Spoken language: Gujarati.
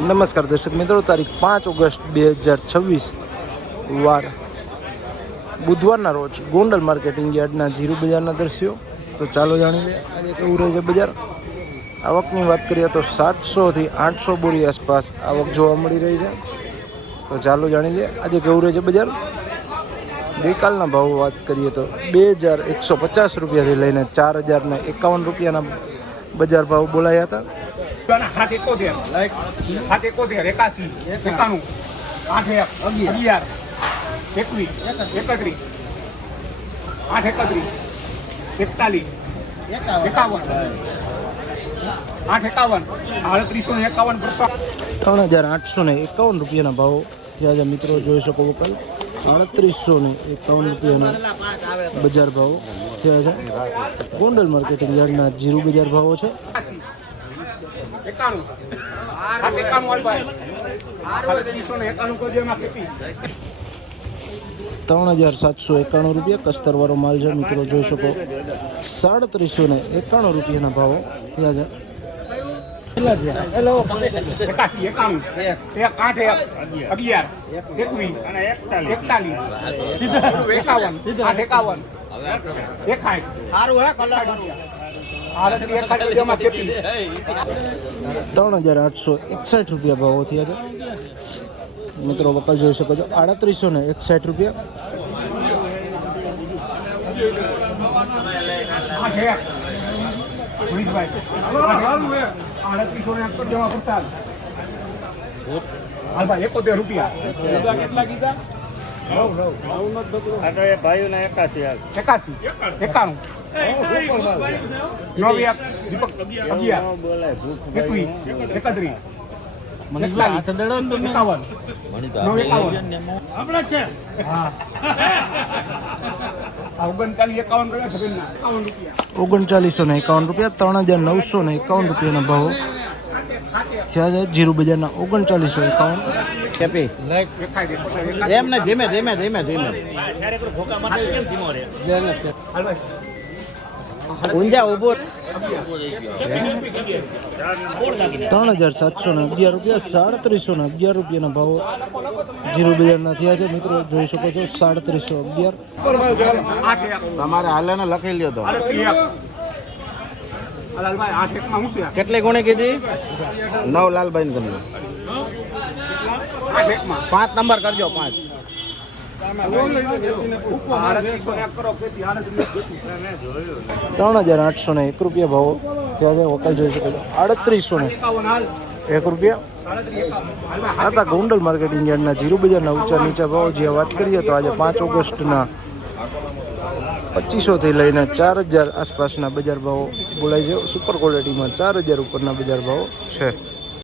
નમસ્કાર દર્શક મિત્રો, તારીખ 5 ઓગસ્ટ 2026 વાર બુધવારના રોજ ગોંડલ માર્કેટિંગ યાર્ડના જીરુ બજારના દ્રશ્યો. તો ચાલો જાણીએ આજે કેવું રહે છે બજાર. આવકની વાત કરીએ તો 700 થી 800 બોરી આસપાસ આવક જોવા મળી રહી છે. તો ચાલો જાણી લઈએ આજે કેવું રહે છે બજાર. ગઈકાલના ભાવ વાત કરીએ તો 2150 રૂપિયાથી લઈને 4051 રૂપિયાના બજાર ભાવ બોલાયા હતા. 771 81 91 8 11 21 31 8 31 41 3851 રૂપિયાના ભાવ થયા છે મિત્રો, જોઈ શકો વકલ. 3851 રૂપિયાના બજાર ભાવ થયા છે. ગોંડલ માર્કેટિંગ યાર્ડના જીરુ બજાર ભાવો છે. 3791 રૂપિયા કસ્તરવાળો માલ છે મિત્રો, જોઈ શકો. 3791 રૂપિયાના ભાવો થયા છે. 3861 રૂપિયા ભાવો થયા છે મિત્રો, વકલ જોઈ શકો છો. 3861 રૂપિયા. ₹3951 રૂપિયા. 3951 રૂપિયાના ભાવો થયા છે જીરુ બજારના. 3951. એમને ધીમે ધીમે ધીમે ધીમે ઊંઝા ઉભો. 3711 રૂપિયા. 3711 રૂપિયાના ભાવો જીરુ બજારના થયા છે મિત્રો, જોઈ શકો છો. 3711. તમારે હાલે ને લખી લ્યો તો. કેટલી ગુણી કીધી? 9 લાલભાઈ ને તમને 5 નંબર કરજો. 5 3801 રૂપિયા ભાવો થયા છે વકલ, જોઈ શકો છો. 3801 રૂપિયા. હતા ગોંડલ માર્કેટિંગ યાર્ડના જીરુ બજારના ઊંચા નીચા ભાવો જે વાત કરીએ તો આજે 5 ઓગસ્ટના 2500 થી લઈને 4000 આસપાસના બજાર ભાવો બોલાય છે. સુપર ક્વોલિટીમાં 4000 ઉપરના બજાર ભાવો છે.